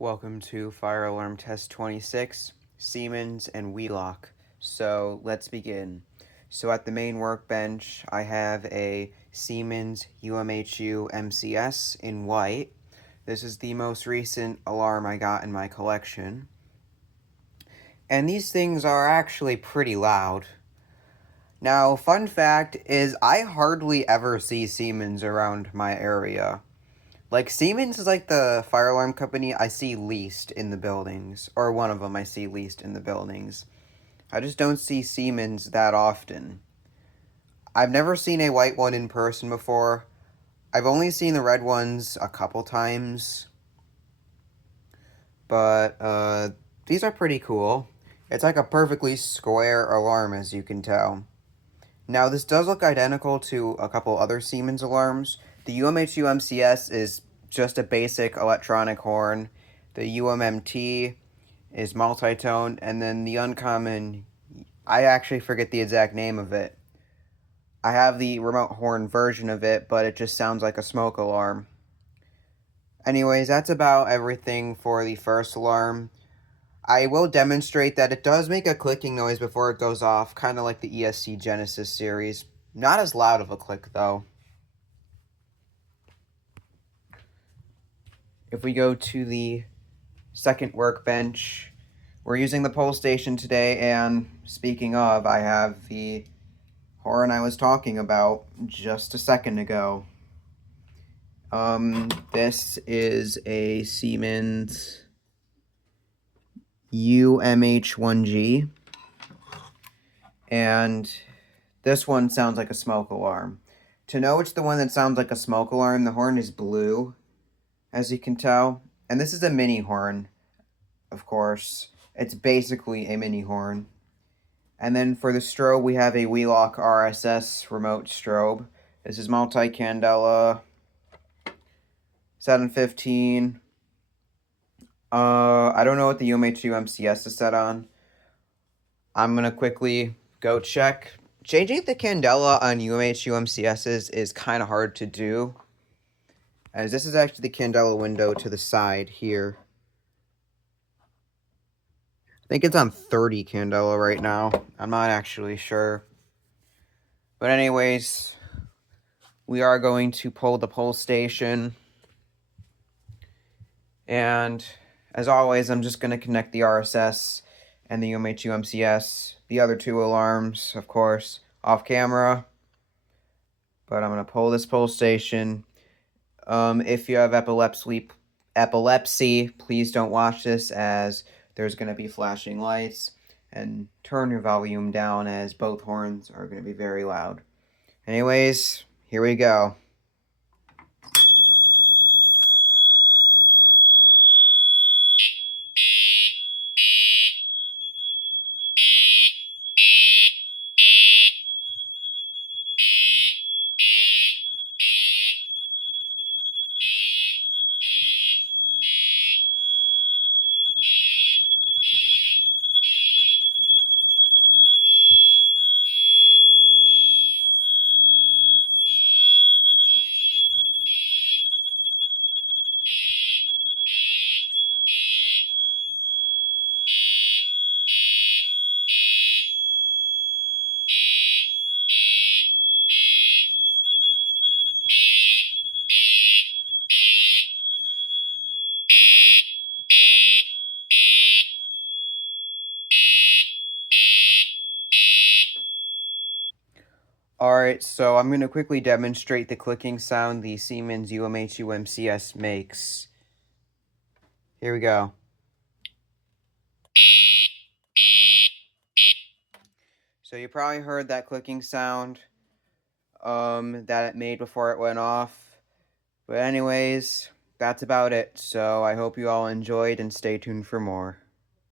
Welcome to Fire Alarm Test 26, Seimens and Wheelock. So let's begin. So at the main workbench, I have a Seimens UMHU MCS in white. This is the most recent alarm I got in my collection. And these things are actually pretty loud. Now, fun fact is I hardly ever see Seimens around my area. Like, Seimens is like the fire alarm company I see least in the buildings, or one of them I see least in the buildings. I just don't see Seimens that often. I've never seen a white one in person before. I've only seen the red ones a couple times, but these are pretty cool. It's like a perfectly square alarm, as you can tell. Now, this does look identical to a couple other Seimens alarms. The UMHU MCS is just a basic electronic horn. The UMMT is multi-tone, and then the uncommon, I actually forget the exact name of it. I have the remote horn version of it, but it just sounds like a smoke alarm. Anyways, that's about everything for the first alarm. I will demonstrate that it does make a clicking noise before it goes off, kind of like the ESC Genesis series. Not as loud of a click, though. If we go to the second workbench, we're using the pole station today, and speaking of, I have the horn I was talking about just a second ago. This is a Seimens UMH1G, and this one sounds like a smoke alarm. To know it's the one that sounds like a smoke alarm, the horn is blue, as you can tell. And this is a mini horn, of course. It's basically a mini horn. And then for the strobe, we have a Wheelock RSS remote strobe. This is multi-candela, 715. I don't know what the UMH2 MCS is set on. I'm going to quickly go check. Changing the candela on UMH UMCSs is kind of hard to do, as this is actually the candela window to the side here. I think it's on 30 candela right now. I'm not actually sure. But anyways, we are going to pull the pole station. And as always, I'm just going to connect the RSS and the UMH UMCS, the other two alarms, of course, off camera. But I'm going to pull this pole station. If you have epilepsy, please don't watch this, as there's going to be flashing lights. And turn your volume down, as both horns are going to be very loud. Anyways, here we go. Alright, so I'm going to quickly demonstrate the clicking sound the Seimens UMH UMCS makes. Here we go. So you probably heard that clicking sound that it made before it went off. But anyways, that's about it. So I hope you all enjoyed, and stay tuned for more.